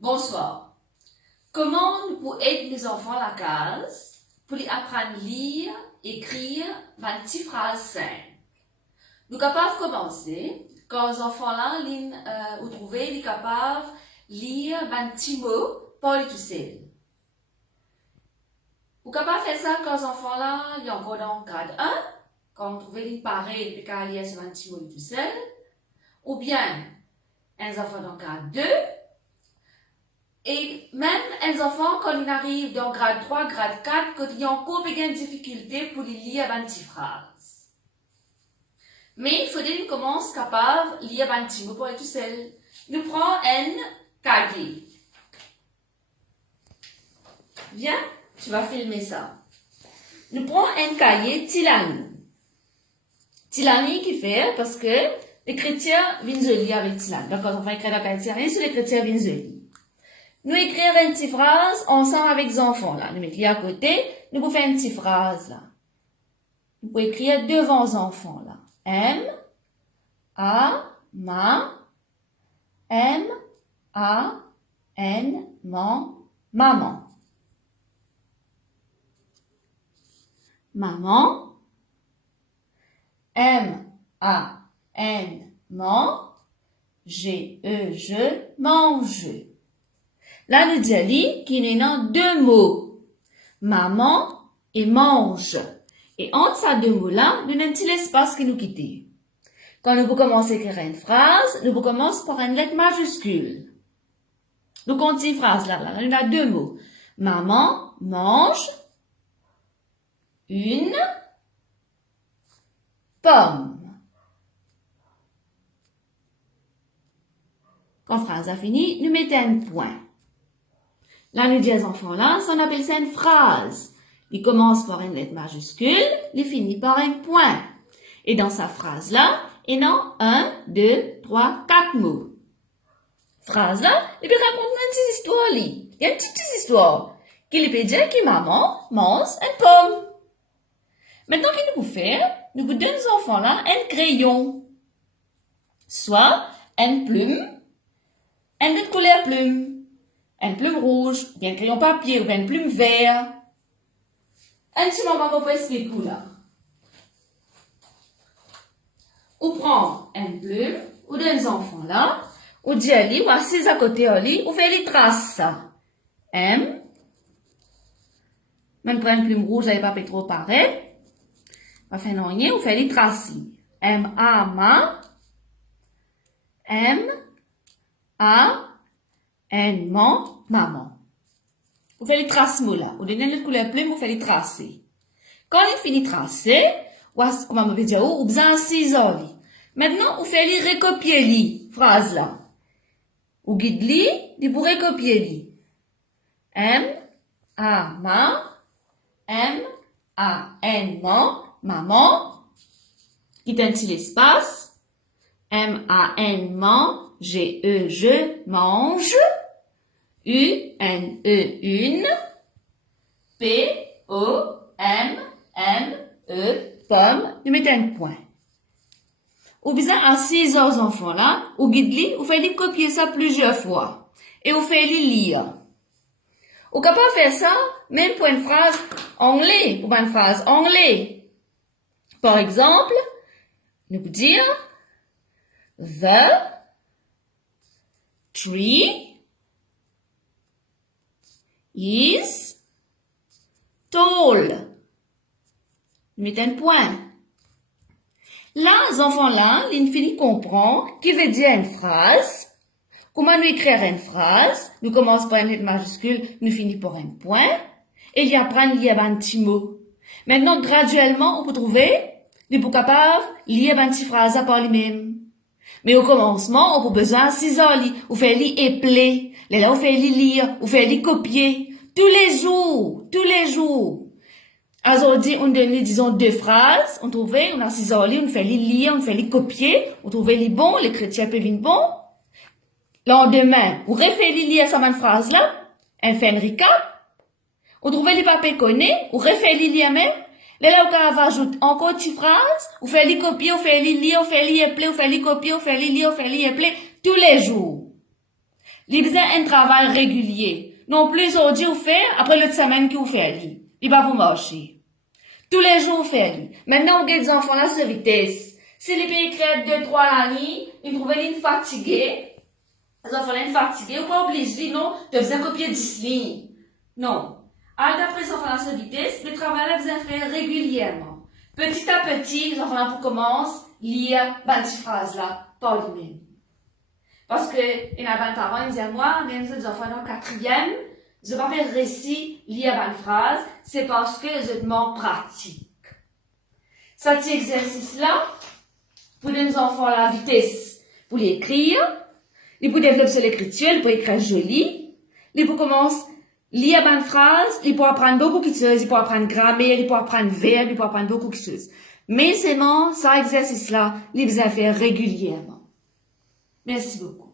Bonsoir. Comment nous pouvons aider les enfants à la case pour les apprendre à lire, écrire, une petite phrase simple? Nous sommes capables de commencer quand les enfants là, vous trouvez, ils sont capables de lire un petit mot pour les tout seuls. Vous êtes capable de faire ça quand les enfants là, ils sont encore dans le grade 1, quand vous trouvez les pareils et qu'ils lire sur un petit mot tout seul, ou bien un enfant dans le grade 2. Et même les enfants, quand ils arrivent dans grade 3, grade 4, quand ils ont encore des difficultés pour lire une petite phrase. Mais il faut qu'ils commencent capables de lire un petit mot pour être tout seul. Nous prenons un cahier. Viens, tu vas filmer ça. Nous prenons un cahier Tilani. Tilani qui fait parce que les chrétiens viennent de lire avec Tilani. Donc, quand on va écrire la cahier Tilani, c'est les chrétiens viennent de lire. Nous écrire une petite phrase ensemble avec les enfants, là. Nous mettons à côté, nous pouvons faire une petite phrase, là. Nous pouvons écrire devant les enfants, là. M, A, ma, M, A, N, maman. Maman. M, A, N, man. G, E, je, mange. Là, nous disons qu'il y a deux mots. Maman et mange. Et entre ces deux mots-là, nous avons un petit espace qui nous quitte. Quand nous commençons à écrire une phrase, nous commençons par une lettre majuscule. Nous continuons une phrase là. Nous avons deux mots. Maman mange une pomme. Quand la phrase a fini, nous mettons un point. Là, nous disons aux enfants là, ça on appelle ça une phrase. Il commence par une lettre majuscule, il finit par un point. Et dans sa phrase là, il y a 1, 2, 3, 4 mots. Phrase là, il peut raconter une petite histoire là. Il y a une petite histoire. Qu'il peut dire que maman mange une pomme. Maintenant, qu'est-ce que nous pouvons faire? Nous pouvons donner aux enfants là un crayon. Soit une plume, une autre couleur plume. Une plume rouge, ou bien un crayon papier, ou bien une plume vert. Un petit moment pour expliquer là. Ou prend une plume, ou des enfants là, ou dit à lui, ou assis à côté à lui, ou fait les traces. M. Même prend une plume rouge, là, il pas trop pareil. On va faire rien, ou fait les traces. M, A, ma. M, A, N, maman. Vous faites les traces là. Vous donnez le couleur plume, vous faites les tracer. Quand il finit de tracer, comme on peut dire, vous besoin de 6 heures. Maintenant, vous faites les recopier les phrases là. Vous guide les, vous recopier les. M, A, ma, M, A, N, maman. Quitte un petit espace. M, A, N, G, E, je, mange. U, N, E, une. P, O, M, E, pomme. Nous mettons un point. Ou bien à 6 ans, aux enfants là, ou guide-li, ou faites copier ça plusieurs fois. Et ou faites lire. Ou capable de faire ça, même pour une phrase anglais, pour une phrase anglais. Par exemple, nous pouvons dire, the tree is tall. Mettez un point. Là, les enfants là, ils finissent comprendre qui veut dire une phrase. Comment nous écrire une phrase? Nous commençons par une lettre majuscule, nous finissons par un point. Et ils apprennent à lire un petit mot. Maintenant, graduellement, on peut trouver, nous sommes capables de lire une petite phrase par lui-même. Mais au commencement, on a besoin de 6 heures, ou faire lire épeler. Là, on fait lire, ou faire lire copier. Tous les jours. Aujourd'hui, on donne, disons, 2 phrases, on trouve, on a 6 heures, on fait lire, on fait lire copier, on trouve les bons, les chrétiens peuvent venir bons. Lendemain, on refait lire cette même phrase-là, on fait un recap, on trouve les papiers connus, on refait lire même. Là, on va ajouter encore une petite phrase, on fait lire copier, on fait lire, on fait lire épeler, on fait lire copier, on fait lire, on fait lire épeler, tous les jours. Il besoin un travail régulier. Non plus aujourd'hui vous fait, après l'autre semaine que vous faites. Il va vous marcher. Tous les jours vous faites. Maintenant, vous avez des enfants là, c'est vitesse. Si les pays créent 2-3 l'année, ils trouvent une fatiguée. Les enfants là, une fatiguée, ou pas obligé, non, de vous copier 10 lignes. Non. Alors, d'après les enfants là, c'est vitesse, le travail là, vous faire régulièrement. Petit à petit, les enfants là, pour commencer, lire, cette phrase là, par lui-même. Parce que, il y a un parent, il disait, moi, même si les enfants dans 4e, je ne vais pas faire récit, lire une phrase, c'est parce que je demande pratique. Cet exercice-là, pour les enfants à la vitesse, pour l'écrire, ils pour développer l'écriture, ils pour écrire joli, ils pour commencer lire une phrase, ils pour apprendre beaucoup de choses, ils pour apprendre grammaire, ils pour apprendre verbe, ils pour apprendre beaucoup de choses. Mais seulement, cet exercice-là, ils besoin faire régulièrement. Merci beaucoup.